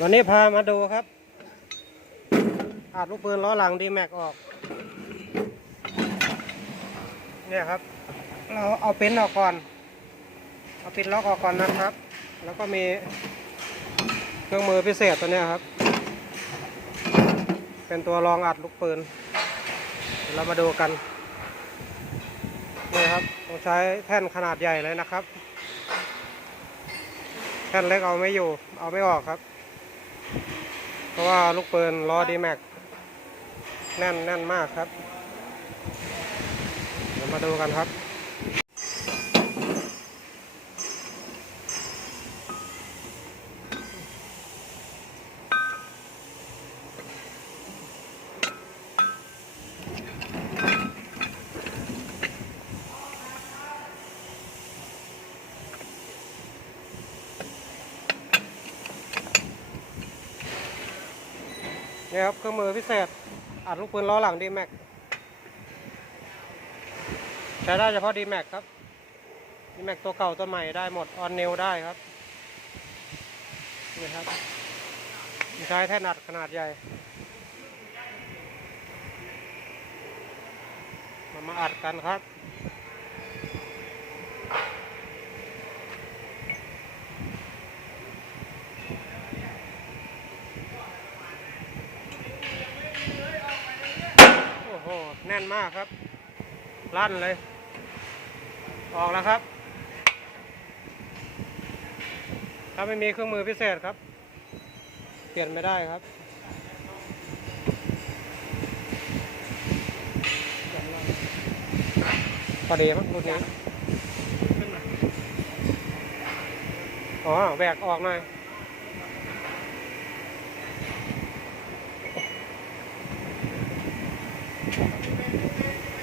วันนี้พามาดูครับอาดลูกปืนล้อหลังดีแม็กออก เนี่ยครับ เราเอาเปิ้นออกก่อน เอาปิ้นล็อกออกก่อนนะครับ แล้วก็มีเครื่องมือพิเศษตัวเนี้ยครับ เป็นตัวรองอัดลูกปืนเดี๋ยวเรามาดูกันนี่ครับต้องใช้แท่นขนาดใหญ่เลยนะครับ แท่นเล็กเอาไม่อยู่ เอาไม่ออกครับ เพราะว่าลูกปืนล้อดีแม็กแน่นแน่นมากครับ เดี๋ยวมาดูกันครับ นี่ครับเครื่องมือพิเศษ อัดลูกปืนล้อหลังดีแม็กใช้ได้เฉพาะดีแม็กครับดีแม็กตัวเก่าตัวใหม่ได้หมดออนเนลได้ครับนี่ครับใช้แท่นอัดขนาดใหญ่ มามาอัดกันครับ โอ้โห แน่นมากครับ ลั่นเลย ออกแล้วครับ ถ้าไม่มีเครื่องมือพิเศษครับ เปลี่ยนไม่ได้ครับพอดีมั้งรุ่นนี้อ๋อแหวกออกหน่อย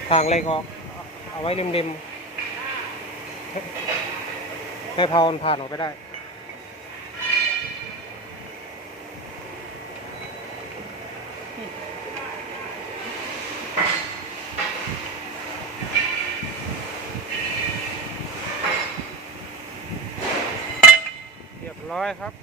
ทางเล็กออก เอาไว้ริมๆให้พามันผ่านออกไปได้เรียบร้อยครับ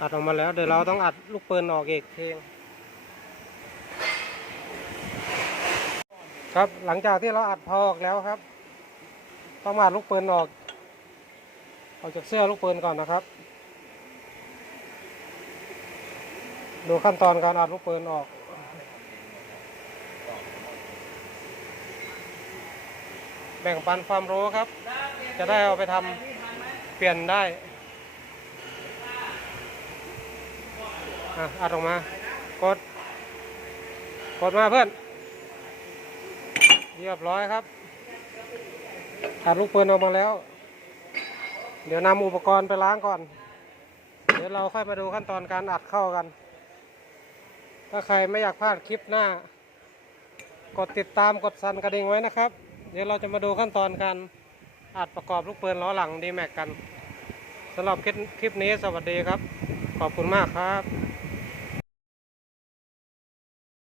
อัดออกมาแล้วเดี๋ยวเราต้องอัดลูกปืนออกอีกเพลงครับหลังจากที่เราอัดพอออกแล้วครับ ต้องมาอัดลูกปืนออกออกจากเสื้อลูกปืนก่อนนะครับ ดูขั้นตอนการอัดลูกปืนออกแบ่งปันความรู้ครับ จะได้เอาไปทำเปลี่ยนได้ อะอัดออกมา กด กดมาเพื่อน เรียบร้อยครับอัดลูกปืนออกมาแล้ว เดี๋ยวนำอุปกรณ์ไปล้างก่อน เดี๋ยวเราค่อยมาดูขั้นตอนการอัดเข้ากัน ถ้าใครไม่อยากพลาดคลิปหน้า กดติดตามกดสั่นกระดิ่งไว้นะครับ เดี๋ยวเราจะมาดูขั้นตอนการอัดประกอบลูกปืนล้อหลังดีแม็กกันสำหรับคลิปคลิปนี้สวัสดีครับ ขอบคุณมากครับ